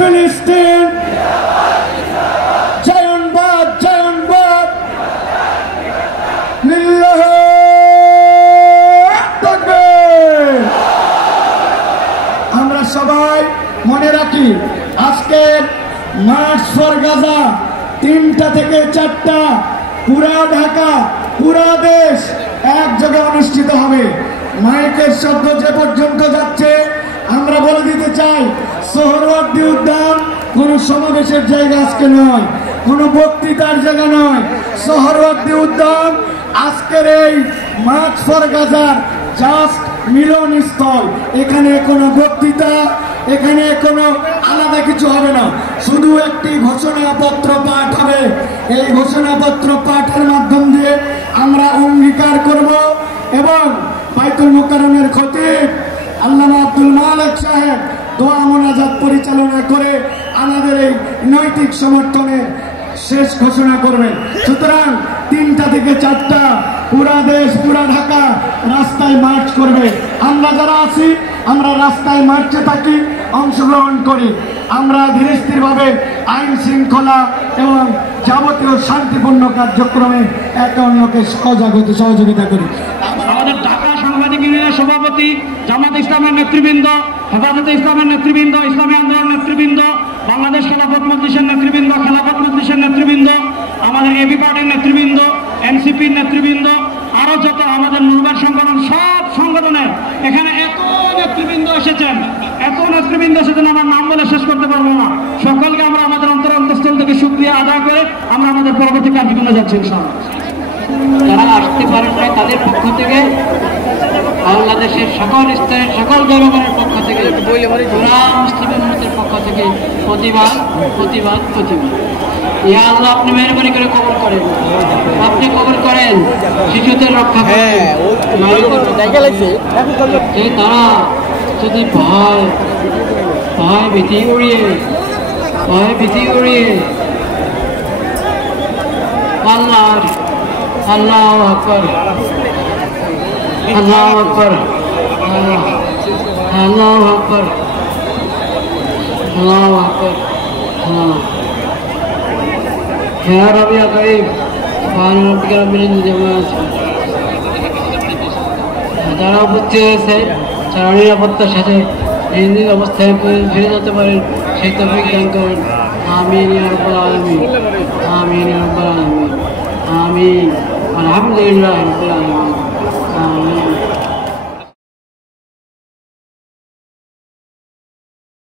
ফিলিস্তিন, জায়নবাদ জায়নবাদ, লিল্লাহু তাকবীর। আমরা সবাই মনে রাখি আজকের মার্চ ফর গাজা 3টা থেকে 4টা পুরা ঢাকা পুরা দেশ এক জায়গায় অনুষ্ঠিত হবে। মাইকের শব্দ যে পর্যন্ত যাচ্ছে আমরা বলে দিতে চাই, সোহরাওয়ার্দী উদ্যান কোন সমাবেশের জায়গা আজকে নয়, কোন বক্তৃতার জায়গা নয়। সোহরাওয়ার্দী উদ্যান আজকের এই মার্চ ফর গাজার জাস্ট মিলনস্থল। এখানে কোনো বক্তৃতা, এখানে কোনো আলাদা কিছু হবে না, শুধু একটি ঘোষণাপত্র পাঠ হবে। এই ঘোষণাপত্র পাঠের মাধ্যম দিয়ে আমরা অঙ্গীকার করব এবং বাইতুল মুকাররমের খতিব আল্লামা আব্দুল মালেক সাহেব দোয়া মোনাজাত পরিচালনা করে আমাদের এই নৈতিক সমর্থনের শেষ ঘোষণা করবেন। সুতরাং 3টা থেকে 4টা পুরা দেশ পুরা ঢাকা রাস্তায় মার্চ করবে। আমরা যারা আছি আমরা রাস্তায় মার্চে থাকি, অংশগ্রহণ করি। আমরা ধীরে স্থিরভাবে আইন শৃঙ্খলা এবং যাবতীয় শান্তিপূর্ণ কার্যক্রমে একে অন্যকে সহযোগিতা করি। আমাদের ঢাকা সাংবাদিক ইউনিয়নের সভাপতি, জামাত ইসলামের নেতৃবৃন্দ, হেফাজতে ইসলামের নেতৃবৃন্দ, ইসলামী আন্দোলন নেতৃবৃন্দ, বাংলাদেশ খেলাফত মজলিসের নেতৃবৃন্দ, খেলাফত মজলিসের নেতৃবৃন্দ, আমাদের এবি পার্টির নেতৃবৃন্দ, এনসিপির নেতৃবৃন্দ, আরো যত আমাদের নুরবাদ সংগঠন, সব সংগঠনের এখানে এত নেতৃবৃন্দ এসেছেন, আমার নাম বলে শেষ করতে পারবো না। সকলকে আমরা আমাদের অন্তরস্থল থেকে শুকরিয়া আদায় করে আমরা আমাদের পরবর্তী কার্যক্রমে যাচ্ছি ইনশাআল্লাহ। যারা আসতে পারেন না তাদের পক্ষ থেকে, বাংলাদেশের সকল স্তরের সকল জনগণের পক্ষ থেকে, মুসলিম উম্মতের পক্ষ থেকে প্রতিবাদ প্রতিবাদ প্রতিবাদ। ইয়া আল্লাহ, আপনি মেহরবানি করে কবুল করেন, আপনি কবুল করেন, শিশুদের রক্ষা করেন। যে তারা যদি ভয় ভীতি উড়িয়ে আল্লাহু আকবার আল্লাহু আকবার আল্লাহু আকবার আল্লাহু আকবার। ইয়া রাব্বি ইয়া কারীম, সুবহানা রাব্বিকা রাব্বিল ইজ্জাতি আম্মা ইয়াসিফুন। যারা উপস্থিত হয়েছে যারা নিরাপত্তার সাথে নিজ অবস্থায় ফিরে যেতে পারেন সেই তৌফিক দান করেন। আমিন ইয়া রাব্বাল আলামিন, আমিন ইয়া রাব্বাল আলামিন, আমিন। আলহামদুলিল্লাহ রাব্বিল আলামিন।